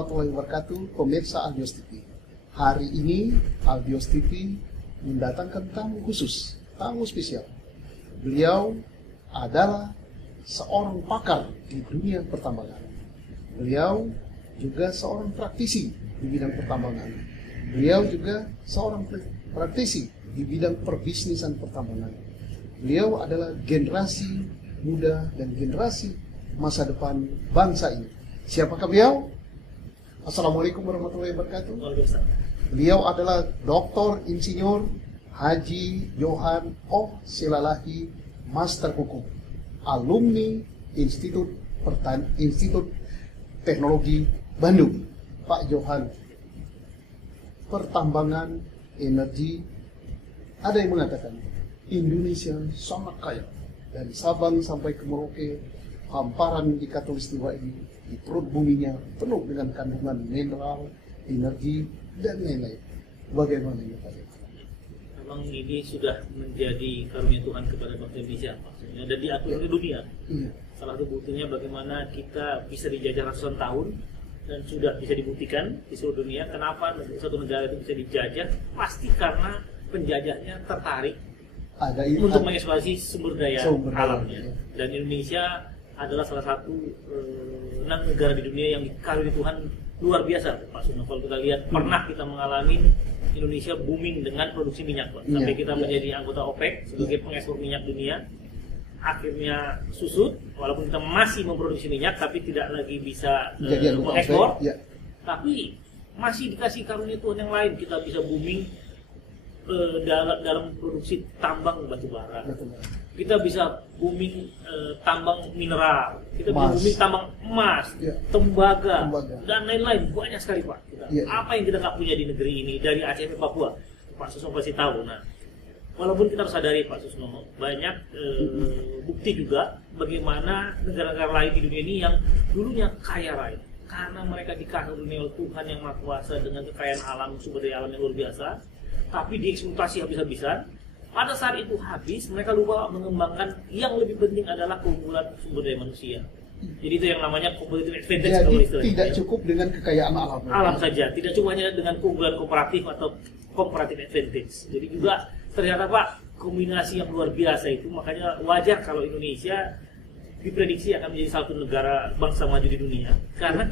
warahmatullahi wabarakatuh, pemirsa Albios TV. Hari ini Albios TV mendatangkan tamu khusus, tamu spesial. Beliau adalah seorang pakar di dunia pertambangan. Beliau juga seorang praktisi di bidang pertambangan. Beliau juga seorang praktisi di bidang perbisnisan pertambangan. Beliau adalah generasi muda dan generasi masa depan bangsa ini. Siapakah beliau? Assalamualaikum warahmatullahi wabarakatuh. Beliau adalah Dr. Insinyur Haji Johan O. Silalahi, Master Hukum, alumni Institut Teknologi Bandung. Pak Johan, pertambangan, energi, ada yang mengatakan Indonesia sangat kaya. Dari Sabang sampai ke Merauke, hamparan di Khatulistiwa ini, di perut buminya penuh dengan kandungan mineral, energi, dan lain-lain. Bagaimana ini Pak? Memang ini sudah menjadi karunia Tuhan kepada bangsa Indonesia, maksudnya, dan diakui oleh dunia. Salah satu buktinya bagaimana kita bisa dijajah ratusan tahun dan sudah bisa dibuktikan di seluruh dunia. Kenapa satu negara itu bisa dijajah? Pasti karena penjajahnya tertarik untuk mengeksploitasi sumber daya alamnya. Dan Indonesia adalah salah satu 6 negara di dunia yang dikaruniai Tuhan luar biasa, Pak Sugno. Kalau kita lihat, pernah kita mengalami Indonesia booming dengan produksi minyak, Pak. Sampai kita menjadi anggota OPEC sebagai pengekspor minyak dunia. Akhirnya susut, walaupun kita masih memproduksi minyak, tapi tidak lagi bisa mengekspor. Tapi masih dikasih karunia Tuhan yang lain, kita bisa booming dalam produksi tambang batu bara. Kita bisa booming tambang mineral, kita bisa booming tambang emas, tembaga, dan lain-lain. Banyak sekali, Pak. Apa yang kita nggak punya di negeri ini, dari Aceh sampai Papua, Pak Susno pasti tahu. Nah, walaupun kita harus sadari, Pak Susno, banyak bukti juga bagaimana negara-negara lain di dunia ini yang dulunya kaya raya, karena mereka dikaruniai oleh Tuhan yang Maha Kuasa dengan kekayaan alam, sumber daya alam yang luar biasa, tapi dieksploitasi habis-habisan. Pada saat itu habis, mereka lupa mengembangkan yang lebih penting adalah keunggulan sumber daya manusia. Jadi itu yang namanya competitive advantage. Jadi tidak cukup dengan kekayaan alam saja, tidak cuma hanya dengan keunggulan kooperatif atau comparative advantage. Jadi juga ternyata, Pak, kombinasi yang luar biasa itu, makanya wajar kalau Indonesia diprediksi akan menjadi satu negara bangsa maju di dunia. Karena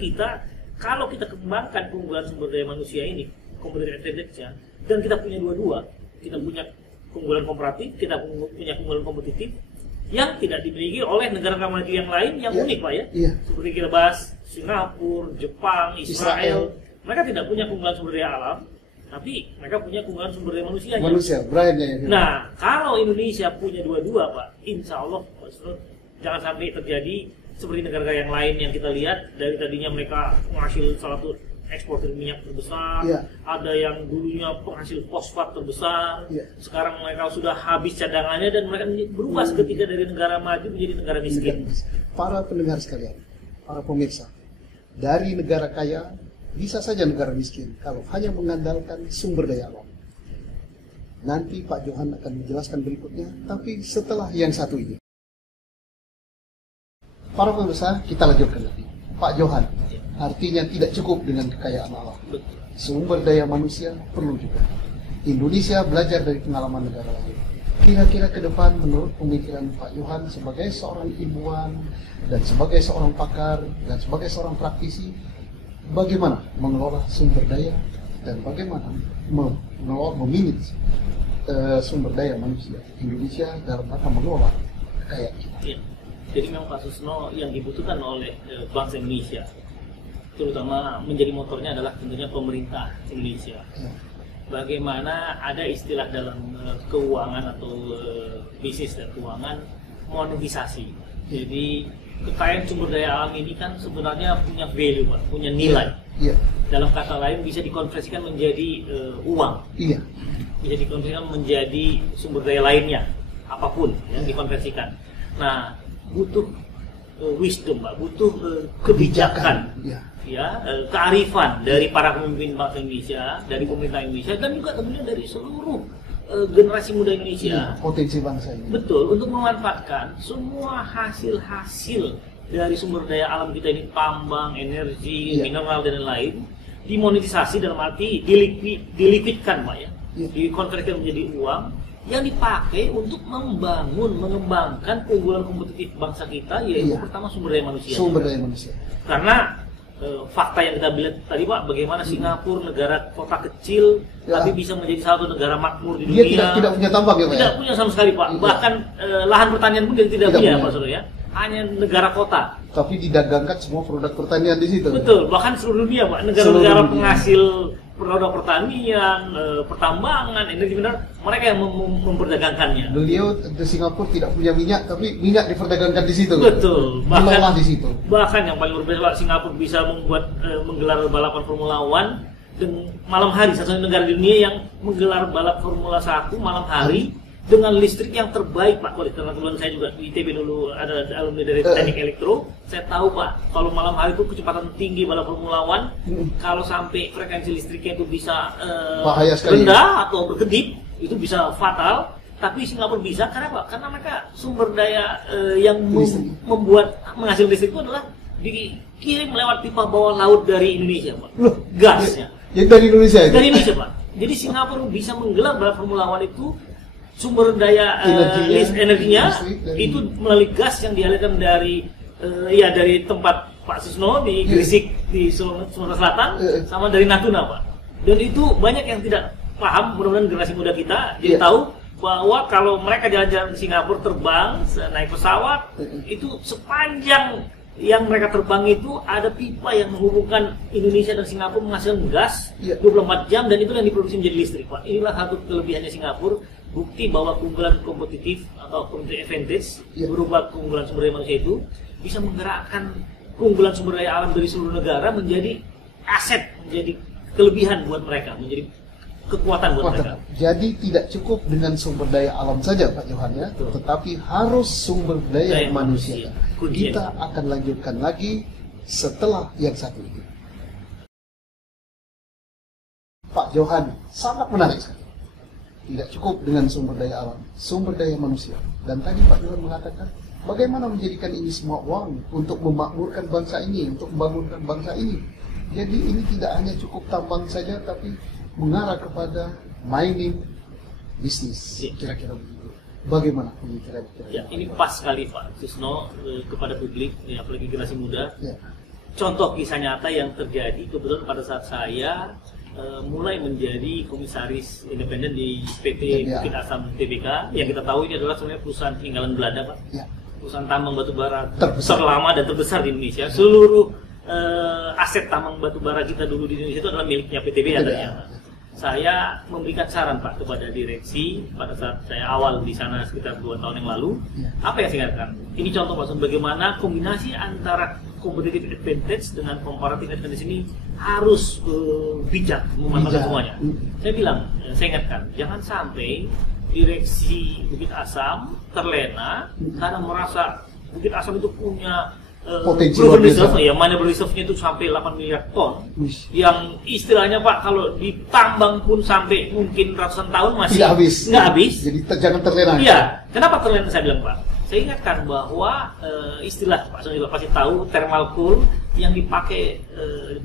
kalau kita kembangkan keunggulan sumber daya manusia ini, competitive advantage-nya, dan kita punya dua-dua, kita punya keunggulan komparatif, kita punya keunggulan kompetitif yang tidak dimiliki oleh negara-negara maju yang lain yang unik, Pak, ya. Seperti kita bahas Singapura, Jepang, Israel. Mereka tidak punya keunggulan sumber daya alam, tapi mereka punya keunggulan sumber daya manusia. Nah, kalau Indonesia punya dua-dua, Pak, insya Allah jangan sampai terjadi seperti negara-negara yang lain yang kita lihat. Dari tadinya mereka menghasil salah satu eksportir minyak terbesar, ada yang dulunya penghasil fosfat terbesar, sekarang mereka sudah habis cadangannya dan mereka berubah seketika dari negara maju menjadi negara miskin. Para pendengar sekalian, para pemirsa, dari negara kaya bisa saja negara miskin kalau hanya mengandalkan sumber daya alam. Nanti Pak Johan akan menjelaskan berikutnya, tapi setelah yang satu ini. Para pemirsa, kita lanjutkan lagi. Pak Johan, artinya tidak cukup dengan kekayaan alam. Sumber daya manusia perlu juga. Indonesia belajar dari pengalaman negara lain. Kira-kira ke depan menurut pemikiran Pak Johan sebagai seorang ilmuwan dan sebagai seorang pakar dan sebagai seorang praktisi, bagaimana mengelola sumber daya dan bagaimana memanage sumber daya manusia Indonesia dalam rangka mengelola kekayaan kita. Jadi memang Pak Susno yang dibutuhkan oleh bangsa Indonesia, terutama menjadi motornya adalah tentunya pemerintah Indonesia. Bagaimana ada istilah dalam keuangan atau bisnis dan keuangan, monetisasi. Jadi kekayaan sumber daya alam ini kan sebenarnya punya value, Pak, punya nilai. Dalam kata lain bisa dikonversikan menjadi uang. Bisa dikonversikan menjadi sumber daya lainnya, apapun yang dikonversikan. Nah, butuh wisdom, Pak, butuh kebijakan, kearifan dari para pemimpin bangsa Indonesia, dari pemerintah Indonesia, dan juga tentunya dari seluruh generasi muda Indonesia, potensi bangsa ini. Betul, untuk memanfaatkan semua hasil-hasil dari sumber daya alam kita ini, tambang, energi, Iya. mineral dan lain-lain, dimonetisasi dalam arti dilikuidkan Pak ya, Iya. dikonversi menjadi uang yang dipakai untuk mengembangkan keunggulan kompetitif bangsa kita, yaitu Iya. pertama sumber daya manusia. Sumber daya manusia. Karena fakta yang kita lihat tadi Pak, bagaimana Singapura negara kota kecil Ya. tapi bisa menjadi salah satu negara makmur di Dia dunia. tidak punya tambang ya Pak? Tidak Ya? punya sama sekali Pak. Iya. Bahkan lahan pertanian pun dia tidak Tidak punya punya. Pak Saudara ya. Hanya negara kota. Tapi didagangkan semua produk pertanian di situ. Betul. Bahkan seluruh dunia Pak. Negara-negara Seluruh dunia. penghasil produk pertanian, pertambangan, energi mineral, mereka yang memperdagangkannya. Beliau di Singapura tidak punya minyak, tapi minyak diperdagangkan di situ. Betul. Diolah di situ. Bahkan yang paling luar biasa Pak, Singapura bisa membuat menggelar balapan Formula One dan malam hari, satu negara di dunia yang menggelar balap Formula 1 malam hari dengan listrik yang terbaik Pak. Karena kebetulan saya juga di ITB dulu ada alumni dari teknik elektro, saya tahu Pak, kalau malam hari itu kecepatan tinggi balap Formula One, kalau sampai frekuensi listriknya itu bisa Bahaya sekali. rendah atau berkedip, itu bisa fatal. Tapi Singapura bisa, karena apa? Karena mereka sumber daya yang Listrik. membuat menghasilkan listrik itu adalah dikirim lewat pipa bawah laut dari Indonesia Pak. Loh, Gasnya Yang dari Indonesia itu? dari Indonesia Pak. Jadi Singapura bisa menggelar balap Formula One itu sumber daya energinya listrik dari- itu melalui gas yang dialirkan dari dari tempat Pak Susno di Gresik di Sumatera Selatan sama dari Natuna Pak. Dan itu banyak yang tidak paham, mudah-mudahan generasi muda kita jadi tahu bahwa kalau mereka jalan-jalan ke Singapura terbang naik pesawat itu sepanjang yang mereka terbang itu ada pipa yang menghubungkan Indonesia dan Singapura menghasilkan gas 24 jam dan itu yang diproduksi menjadi listrik Pak. Inilah satu kelebihannya Singapura, bukti bahwa keunggulan kompetitif atau competitive advantage berupa keunggulan sumber daya manusia itu bisa menggerakkan keunggulan sumber daya alam dari seluruh negara menjadi aset, menjadi kelebihan buat mereka, menjadi kekuatan buat mereka. Jadi tidak cukup dengan sumber daya alam saja Pak Johan ya, tetapi harus sumber daya manusia. Kita akan lanjutkan lagi setelah yang satu ini. Pak Johan sangat menarik sekali. Tidak cukup dengan sumber daya alam, sumber daya manusia. Dan tadi Pak Johan mengatakan bagaimana menjadikan ini semua uang untuk memakmurkan bangsa ini, untuk membangunkan bangsa ini. Jadi ini tidak hanya cukup tambang saja, tapi mengarah kepada mining bisnis, kira-kira begitu. Bagaimana pemikiran kira-kira? Ya, ini pas sekali Pak Susno kepada publik, ya, apalagi generasi muda. Ya. Contoh kisah nyata yang terjadi kebetulan pada saat saya mulai menjadi komisaris independen di PT Bukit Asam Tbk, yang kita tahu ini adalah sebenarnya perusahaan peninggalan Belanda Pak. Ya. Perusahaan tambang batubara Terbesar. terlama dan terbesar di Indonesia. Seluruh aset tambang batubara kita dulu di Indonesia itu adalah miliknya PTB adanya. Saya memberikan saran Pak kepada direksi pada saat saya awal di sana sekitar 2 tahun yang lalu. Apa yang saya katakan? Ini contoh Pak, bagaimana kombinasi antara competitive advantage dengan comparative advantage ini harus bijak memanfaatkan semuanya. Saya bilang, saya ingatkan, jangan sampai direksi Bukit Asam terlena karena merasa Bukit Asam itu punya potensi proven reserve, ya, mana reserve-nya itu sampai 8 miliar ton, yang istilahnya Pak kalau ditambang pun sampai mungkin ratusan tahun masih nggak habis. Jadi jangan terlena. Iya, kenapa terlena saya bilang Pak? Saya ingatkan bahwa istilah Pak Sono juga pasti tahu thermal coal yang dipakai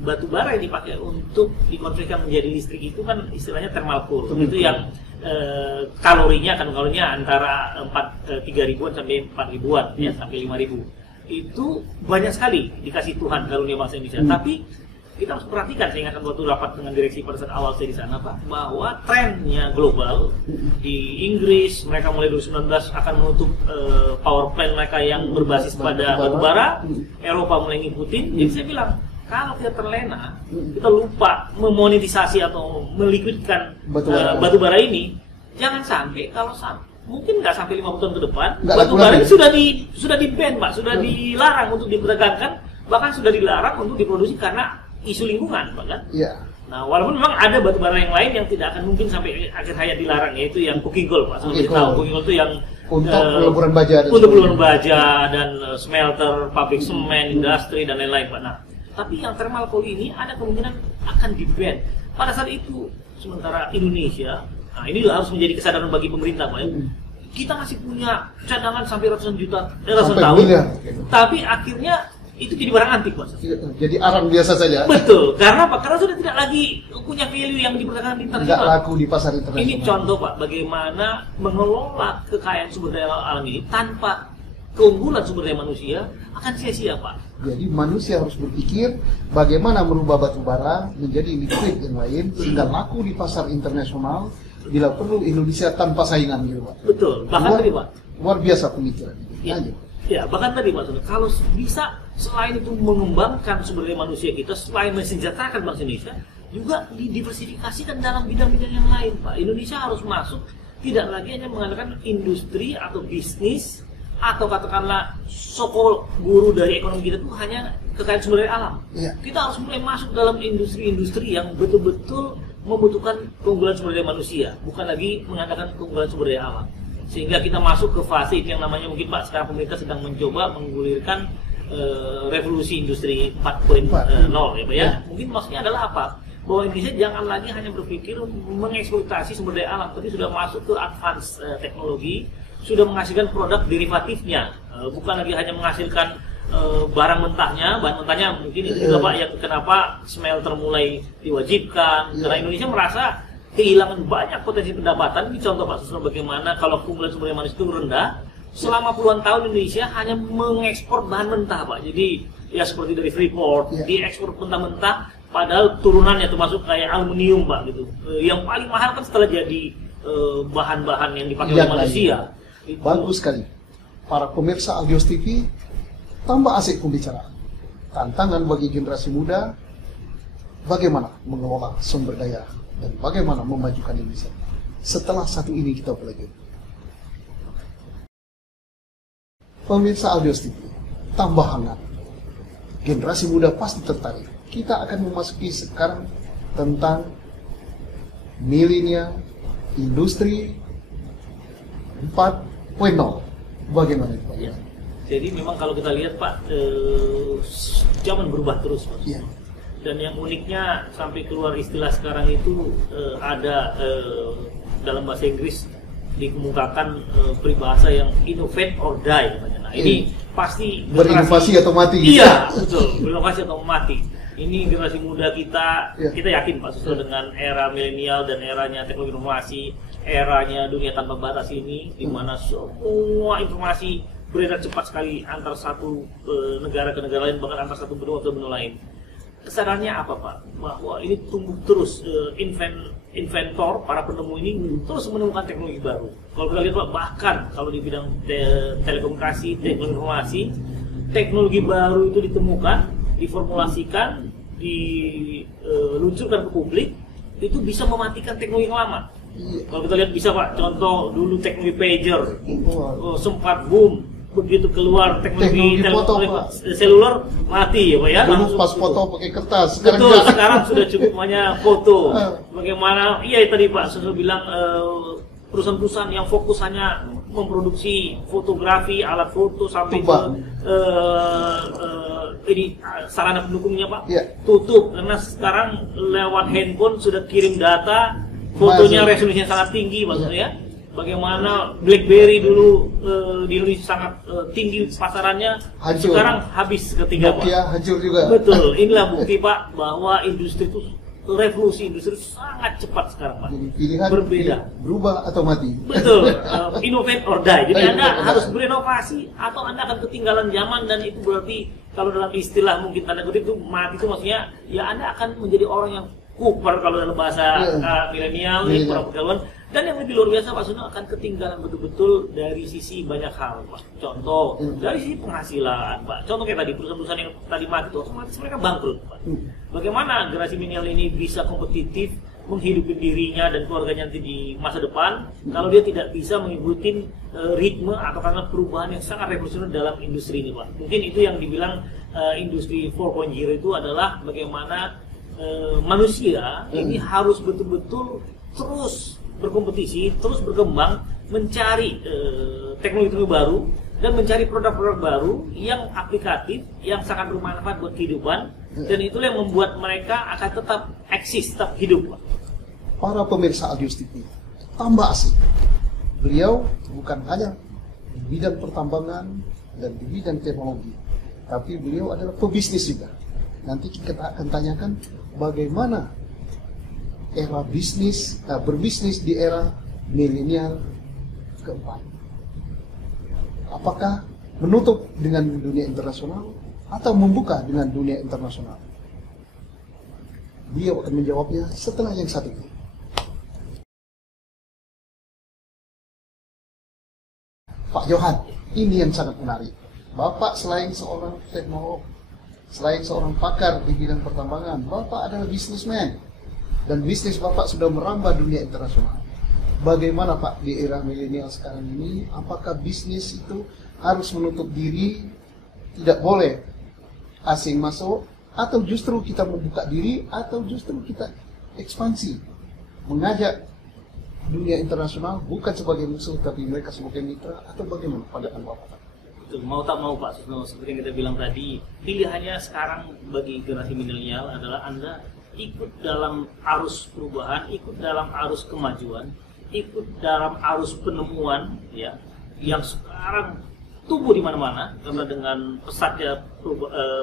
batu bara yang dipakai untuk dikonversikan menjadi listrik itu kan istilahnya thermal coal. Itu yang kalorinya antara 3.000-an sampai 4.000-an ya, sampai 5.000. Itu banyak sekali dikasih Tuhan karunia bangsa Indonesia. Tapi kita harus perhatikan, saya ingatkan waktu rapat dengan direksi pada saat awal saya di sana Pak, bahwa trennya global di Inggris mereka mulai 2019 akan menutup power plant mereka yang berbasis pada batubara. Eropa mulai ngikutin. Jadi saya bilang kalau kita terlena, kita lupa memonetisasi atau melikuidkan batubara ini, jangan sampai mungkin nggak sampai 50 tahun ke depan batubara ini sudah di-ban Pak, sudah dilarang untuk diperdagangkan, bahkan sudah dilarang untuk diproduksi karena isu lingkungan Pak kan. Iya. Nah, walaupun memang ada batubara yang lain yang tidak akan mungkin sampai akhir hayat dilarang, yaitu yang coking coal Pak. Sampai tahu coking coal itu yang untuk peleburan baja dan untuk peleburan baja dan smelter, pabrik semen, industri dan lain-lain Pak. Nah, tapi yang thermal coal ini ada kemungkinan akan di-ban pada saat itu. Sementara Indonesia, nah ini harus menjadi kesadaran bagi pemerintah Pak ya. kita masih punya cadangan sampai ratusan juta, ratusan Sampai tahun. miliar. Tapi akhirnya itu jadi barang antik, Pak. Jadi arang biasa saja. Betul. Karena apa? Karena sudah tidak lagi punya value yang diperdagangkan di Tidak internasional. laku di pasar internasional. Ini contoh, Pak, bagaimana mengelola kekayaan sumber daya alam ini tanpa keunggulan sumber daya manusia akan sia-sia, Pak. Jadi manusia harus berpikir bagaimana merubah batu bara menjadi liquid yang lain sehingga laku di pasar internasional. Bila perlu Indonesia tanpa saingan gitu, Pak. Betul. Bahkan tadi, Pak. Luar biasa pemikiran. Ya, Lanjut. ya, bahkan tadi, Pak, kalau bisa selain itu mengembangkan sumber daya manusia kita, selain mensejahterakan bangsa Indonesia, juga didiversifikasikan dalam bidang-bidang yang lain, Pak. Indonesia harus masuk tidak lagi hanya mengandalkan industri atau bisnis atau katakanlah sokol guru dari ekonomi kita itu hanya kekayaan sumber daya alam. Ya. Kita harus mulai masuk dalam industri-industri yang betul-betul membutuhkan keunggulan sumber daya manusia, bukan lagi mengandalkan keunggulan sumber daya alam. Sehingga kita masuk ke fase itu yang namanya mungkin, Pak, sekarang pemerintah sedang mencoba menggulirkan revolusi industri 4.0 ya, Pak ya. Mungkin maksudnya adalah apa? Bahwa Indonesia jangan lagi hanya berpikir mengeksploitasi sumber daya alam, tapi sudah masuk ke advance teknologi, sudah menghasilkan produk derivatifnya, bukan lagi hanya menghasilkan barang mentahnya. Bahan mentahnya mungkin itu juga, Pak, yang kenapa smelter mulai diwajibkan, karena Indonesia merasa kehilangan banyak potensi pendapatan. Ini contoh, Pak Susno, bagaimana kalau keunggulan sumber daya manusia itu rendah, selama puluhan tahun Indonesia hanya mengekspor bahan mentah, Pak. Jadi ya seperti dari Freeport, diekspor mentah-mentah, padahal turunannya termasuk kayak aluminium, Pak, gitu. Yang paling mahal kan setelah jadi bahan-bahan yang dipakai oleh manusia. Bagus sekali. Para pemirsa Albios TV, tambah asik pembicaraan. Tantangan bagi generasi muda, bagaimana mengelola sumber daya dan bagaimana memajukan Indonesia. Setelah satu ini kita pelajari. Pemirsa Albios TV, tambah hangat. Generasi muda pasti tertarik. Kita akan memasuki sekarang tentang milenial industri 4.0. Bagaimana itu, Pak? Ya. Jadi memang kalau kita lihat, Pak, zaman berubah terus, Pak. Ya. Dan yang uniknya sampai keluar istilah sekarang itu ada dalam bahasa Inggris dikemukakan peribahasa yang innovate or die, katanya. Nah, ini pasti berinovasi atau mati. Iya, betul. Berinovasi atau mati. Ini generasi muda kita, kita yakin, Pak Susno, dengan era milenial dan eranya teknologi informasi, eranya dunia tanpa batas ini, di mana semua informasi beredar cepat sekali antar satu negara ke negara lain, bahkan antar satu benua ke benua lain. Kesadarannya apa, Pak? Bahwa ini tumbuh terus, inventor, para penemu ini terus menemukan teknologi baru. Kalau kita lihat, Pak, bahkan kalau di bidang telekomunikasi, teknologi informasi, teknologi baru itu ditemukan, diformulasikan, diluncurkan ke publik, itu bisa mematikan teknologi yang lama. Kalau kita lihat bisa, Pak, contoh dulu teknologi pager, sempat boom, begitu keluar teknologi seluler mati, ya, Pak ya. Dulu pas foto pakai kertas, sekarang sudah cukup hanya foto. Bagaimana? Iya tadi Pak Susno bilang perusahaan-perusahaan yang fokus hanya memproduksi fotografi, alat foto sampai ke ini sarana pendukungnya, Pak, tutup karena sekarang lewat handphone sudah kirim data, fotonya resolusinya sangat tinggi, maksudnya ya. Bagaimana BlackBerry dulu di Indonesia sangat tinggi pasarannya, hancur. Sekarang habis ketiga, Pak. Hancur juga. Betul, inilah bukti, Pak, bahwa industri itu revolusi industri sangat cepat sekarang, Pak. Jadi pilihan berbeda, berubah atau mati. Betul, innovate or die. Jadi Anda harus berinovasi atau Anda akan ketinggalan zaman, dan itu berarti kalau dalam istilah mungkin tanda kutip itu mati itu maksudnya ya Anda akan menjadi orang yang kuper kalau dalam bahasa milenial, para pegawai. Dan yang lebih luar biasa, Pak Susno, akan ketinggalan betul-betul dari sisi banyak hal, Pak. Contoh, dari sisi penghasilan, Pak. Contoh kayak tadi, perusahaan-perusahaan yang tadi mati itu otomatis mereka bangkrut, Pak. Bagaimana generasi milenial ini bisa kompetitif, menghidupi dirinya dan keluarganya nanti di masa depan, kalau dia tidak bisa mengikuti ritme atau karena perubahan yang sangat revolusioner dalam industri ini, Pak. Mungkin itu yang dibilang industri 4.0 itu adalah bagaimana manusia ini harus betul-betul terus berkompetisi, terus berkembang, mencari teknologi baru dan mencari produk-produk baru yang aplikatif, yang sangat bermanfaat buat kehidupan, dan itulah yang membuat mereka akan tetap eksis, tetap hidup, Pak. Para pemirsa Albios TV, tambah asik. Beliau bukan hanya di bidang pertambangan dan di bidang teknologi, tapi beliau adalah pebisnis juga. Nanti kita akan tanyakan bagaimana era bisnis, berbisnis di era milenial keempat. Apakah menutup dengan dunia internasional atau membuka dengan dunia internasional? Beliau akan menjawabnya setelah yang satu ini. Pak Johan, ini yang sangat menarik. Bapak selain seorang teknolog, selain seorang pakar di bidang pertambangan, Bapak adalah bisnismen. Dan bisnis Bapak sudah merambah dunia internasional. Bagaimana Pak di era milenial sekarang ini? Apakah bisnis itu harus menutup diri, tidak boleh asing masuk, atau justru kita membuka diri, atau justru kita ekspansi, mengajak dunia internasional bukan sebagai musuh tapi mereka sebagai mitra, atau bagaimana pandangan Bapak? Betul, mau tak mau Pak Susno, seperti yang kita bilang tadi, pilihannya sekarang bagi generasi milenial adalah Anda ikut dalam arus perubahan, ikut dalam arus kemajuan, ikut dalam arus penemuan, ya, yang sekarang tumbuh di mana-mana karena dengan pesatnya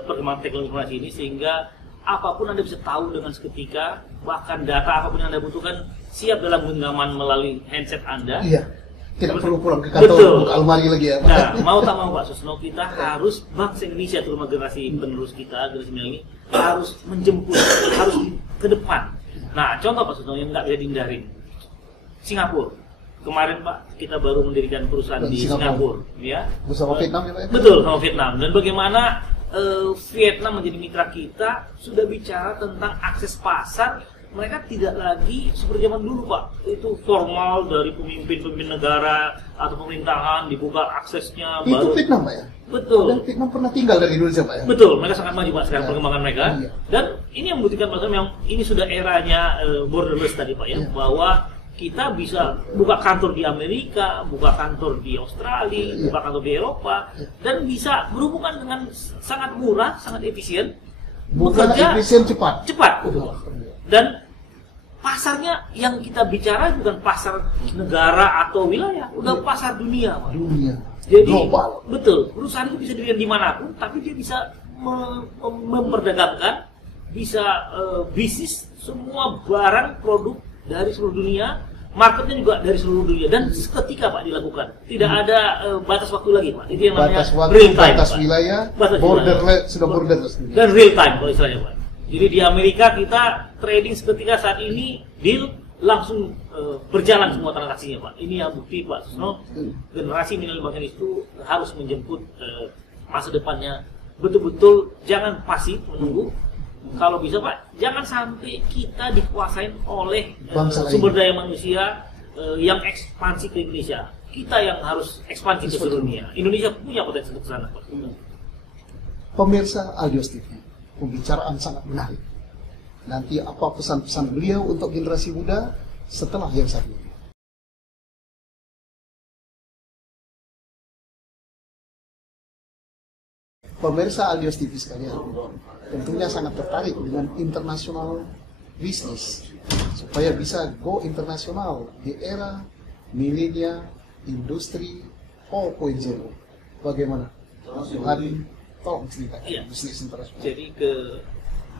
perkembangan teknologi informasi ini, sehingga apapun Anda bisa tahu dengan seketika, bahkan data apapun yang Anda butuhkan siap dalam genggaman melalui handset Anda. Iya, tidak perlu pulang ke kantor, betul, buka almari lagi ya Pak. Nah, mau tak mau Pak Susno, kita harus, bangsa Indonesia terutama generasi penerus kita, generasi milenial ini harus menjemput, harus ke depan. Nah, contoh Pak Susno yang nggak bisa dihindarin, Singapura. Kemarin Pak, kita baru mendirikan perusahaan di Singapura, ya. Bersama Vietnam ya Pak? Betul, sama Vietnam. Dan bagaimana Vietnam menjadi mitra kita, sudah bicara tentang akses pasar. Mereka tidak lagi seperti zaman dulu Pak, itu formal dari pemimpin-pemimpin negara atau pemerintahan dibuka aksesnya. Itu baru Vietnam Pak ya? Betul. Dan Vietnam pernah tinggal dari Indonesia Pak ya? Betul, mereka sangat maju Pak sekarang Ya. perkembangan mereka. Iya. Dan ini yang membuktikan Pak memang ini sudah eranya borderless tadi Pak ya, Iya. bahwa kita bisa buka kantor di Amerika, buka kantor di Australia, Iya. buka kantor di Eropa, dan bisa berhubungan dengan sangat murah, sangat efisien, Bukan bekerja efisien cepat. Dan pasarnya yang kita bicara bukan pasar negara atau wilayah, udah pasar dunia Pak. Dunia. Jadi Global. betul, perusahaan itu bisa dilihat dimanapun, tapi dia bisa memperdagangkan, bisa bisnis semua barang produk dari seluruh dunia, marketnya juga dari seluruh dunia, dan seketika Pak dilakukan, tidak ada batas waktu lagi Pak. Itu yang namanya Batas waktu, real time, batas Pak. wilayah, Batas borderless, wilayah. sudah borderless. Dan real time kalau istilahnya Pak. Jadi di Amerika kita trading seketika saat ini, deal langsung berjalan semua transaksinya Pak. Ini yang bukti Pak Susno, generasi milenial bangsa itu harus menjemput masa depannya betul-betul, jangan pasif menunggu. Kalau bisa Pak, jangan sampai kita dikuasain oleh sumber daya manusia yang ekspansi ke Indonesia. Kita yang harus ekspansi ke seluruh dunia. Indonesia punya potensi untuk sana Pak. Pemirsa Aldios TV, pembicaraan sangat menarik. Nanti apa pesan-pesan beliau untuk generasi muda setelah yang satu ini? Pemirsa Aldios TV sekalian, tentunya sangat tertarik dengan internasional bisnis supaya bisa go internasional di era milenial industri 4.0. Bagaimana? Hari tolong ceritakan bisnis internasional. Jadi ke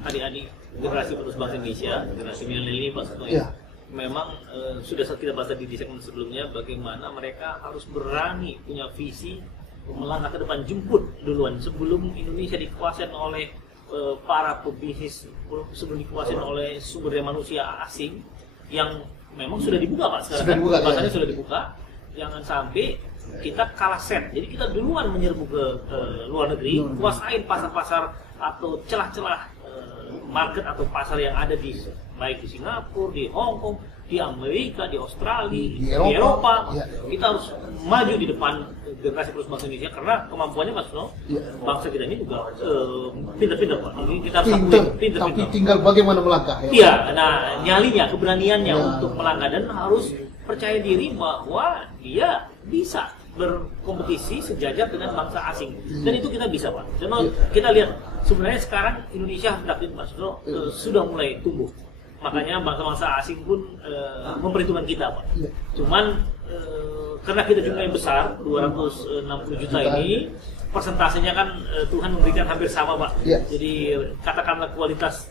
adik-adik generasi penerus bangsa Indonesia, generasi milenial ini Pak Susno, Ya. memang sudah kita bahas di segmen sebelumnya, bagaimana mereka harus berani punya visi melangkah ke depan, jemput duluan sebelum Indonesia dikuasai oleh para pebisnis, sebelum dikuasai oleh sumber daya manusia asing yang memang sudah dibuka Pak sekarang. Sudah dibuka, pasarnya ya. sudah dibuka. Jangan sampai kita kalah set. Jadi kita duluan menyerbu ke luar negeri, kuasain pasar-pasar atau celah-celah market atau pasar yang ada di baik di Singapura, di Hong Kong, di Amerika, di Australia, di Eropa. Ya. Kita harus maju di depan generasi penerus bangsa Indonesia karena kemampuannya Mas No, Ya. bangsa kita ini juga pintar-pintar Pak. Ini kita harus Pinter, akui, tapi pintar-pintar. tinggal bagaimana melangkah ya. Iya, nah nyalinya, keberaniannya Ya. untuk melangkah, dan harus percaya diri bahwa dia bisa berkompetisi sejajar dengan bangsa asing, dan itu kita bisa Pak. Karena kita lihat sebenarnya sekarang Indonesia Pak Susno sudah mulai tumbuh, makanya bangsa-bangsa asing pun memperhitungkan kita Pak. Ya. Cuman karena kita jumlahnya besar, 260 juta ini, persentasenya kan Tuhan memberikan hampir sama, Pak. Ya. Jadi katakanlah kualitas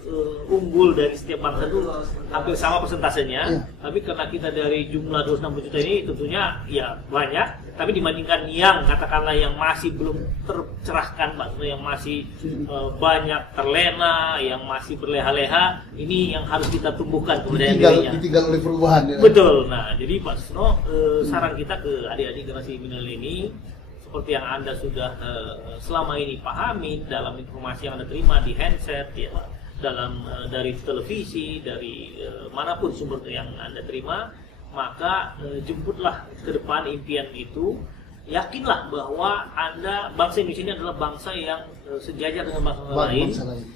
unggul dari setiap bangsa itu hampir sama persentasenya. Ya. Tapi karena kita dari jumlah 260 juta ini tentunya ya banyak. Tapi dibandingkan yang katakanlah yang masih belum tercerahkan, Pak, yang masih banyak terlena, yang masih berleha-leha, ini yang harus kita tumbuhkan kebudayaan dirinya. Ditinggal oleh perubahan. Ya. Betul. Nah, jadi Pak Susno, saran kita ke adik-adik generasi milenial ini, seperti yang Anda sudah selama ini pahami dalam informasi yang Anda terima di handset, ya, dalam dari televisi, dari manapun sumber yang Anda terima, maka jemputlah ke depan impian itu. Yakinlah bahwa Anda, bangsa Indonesia ini adalah bangsa yang sejajar dengan bangsa lain,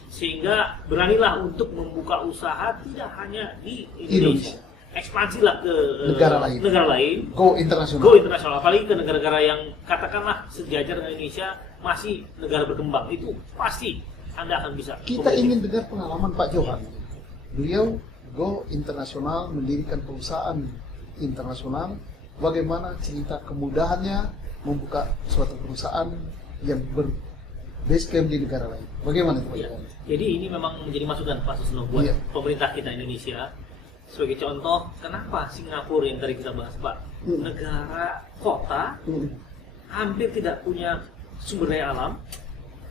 sehingga beranilah untuk membuka usaha tidak hanya di Indonesia. Ekspansilah ke negara lain, go internasional. Go internasional, apalagi ke negara-negara yang katakanlah sejajar dengan Indonesia, masih negara berkembang, itu pasti Anda akan bisa. Kita ingin dengar pengalaman Pak Johan. Beliau go internasional, mendirikan perusahaan internasional. Bagaimana cerita kemudahannya membuka suatu perusahaan yang base camp di negara lain? Bagaimana itu Pak Johan? Jadi ini memang menjadi masukan Pak Susno buat pemerintah kita Indonesia. Sebagai contoh, kenapa Singapura yang tadi kita bahas, Pak, negara kota, hampir tidak punya sumber daya alam,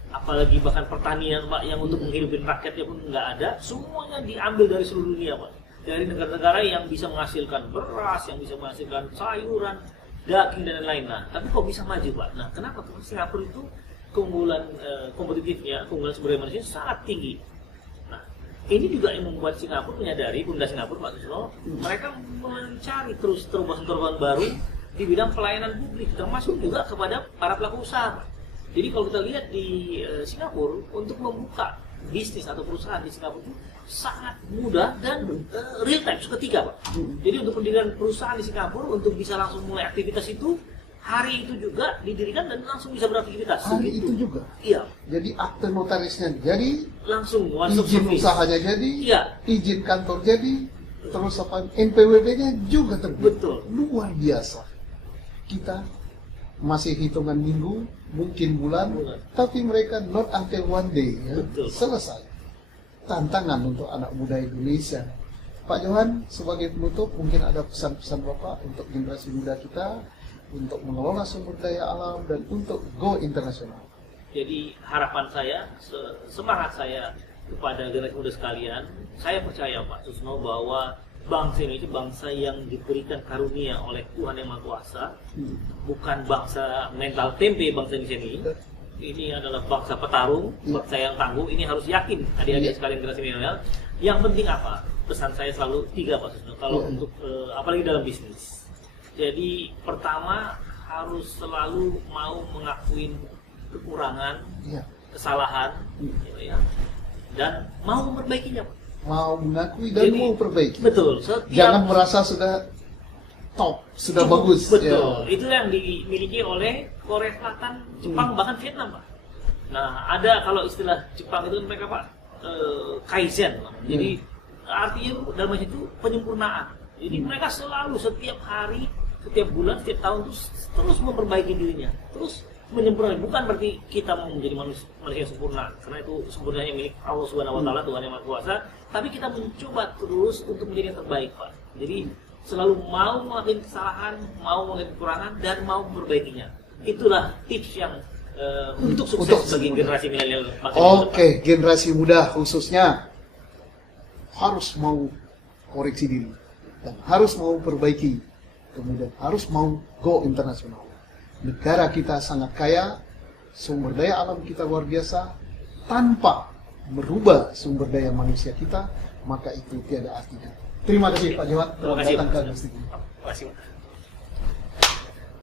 apalagi bahkan pertanian, Pak, yang untuk menghidupi rakyatnya pun nggak ada, semuanya diambil dari seluruh dunia, Pak. Dari negara-negara yang bisa menghasilkan beras, yang bisa menghasilkan sayuran, daging dan lain-lain. Nah, tapi kok bisa maju, Pak? Nah, kenapa? Karena Singapura itu keunggulan kompetitifnya, keunggulan sumber daya manusia sangat tinggi. Ini juga yang membuat Singapura menyadari, pemerintah Singapura, Pak Susno, mereka mencari terus terobosan-terobosan baru di bidang pelayanan publik, termasuk juga kepada para pelaku usaha. Jadi kalau kita lihat di Singapura, untuk membuka bisnis atau perusahaan di Singapura itu sangat mudah dan real time, seketika, Pak. Jadi untuk pendirian perusahaan di Singapura, untuk bisa langsung mulai aktivitas itu, hari itu juga didirikan dan langsung bisa beraktivitas. Hari itu juga? Iya. Jadi akte notarisnya jadi, langsung izin usahanya jadi, izin kantor jadi, terus apa NPWP-nya juga terbit. Betul. Luar biasa. Kita masih hitungan minggu, mungkin bulan, tapi mereka not until one day, ya, selesai. Tantangan untuk anak muda Indonesia. Pak Johan, sebagai penutup, mungkin ada pesan-pesan Bapak untuk generasi muda kita, untuk mengelola sumber daya alam dan untuk go internasional. Jadi harapan saya, semangat saya kepada generasi muda sekalian, saya percaya Pak Susno bahwa bangsa ini bangsa yang diberikan karunia oleh Tuhan Yang Maha Kuasa, bukan bangsa mental tempe bangsa Indonesia ini. Ini adalah bangsa petarung, bangsa yang tangguh. Ini harus yakin adik-adik sekalian generasi milenial. Yang penting apa? Pesan saya selalu 3, Pak Susno. Kalau untuk apalagi dalam bisnis. Jadi pertama harus selalu mau mengakuin kekurangan, kesalahan, ya, dan mau memperbaikinya. Mau mengakui dan mau perbaiki. Betul. Jangan merasa sudah top, sudah cukup, bagus. Betul. Itu yang dimiliki oleh Korea Selatan, Jepang, bahkan Vietnam, Pak. Nah, ada kalau istilah Jepang itu mereka, Pak, kaizen. Jadi artinya dalam bahasa itu penyempurnaan. Jadi mereka selalu setiap hari, setiap bulan, setiap tahun terus memperbaiki dirinya, terus menyempurnakan. Bukan berarti kita mau menjadi manusia yang sempurna, karena itu sempurnanya milik Allah Subhanahu Wa Taala, Tuhan Yang Maha Kuasa. Tapi kita mencoba terus untuk menjadi yang terbaik, Pak. Jadi selalu mau melakukan kesalahan, mau melakukan kekurangan, dan mau memperbaikinya. Itulah tips yang untuk sukses bagi generasi milenial. Oke, generasi muda khususnya harus mau koreksi diri dan harus mau perbaiki, kemudian harus mau go internasional. Negara kita sangat kaya, sumber daya alam kita luar biasa. Tanpa merubah sumber daya manusia kita, maka itu tiada artinya. Terima kasih Pak Johan. Terima kasih. Datang ke Gusti. Terima kasih.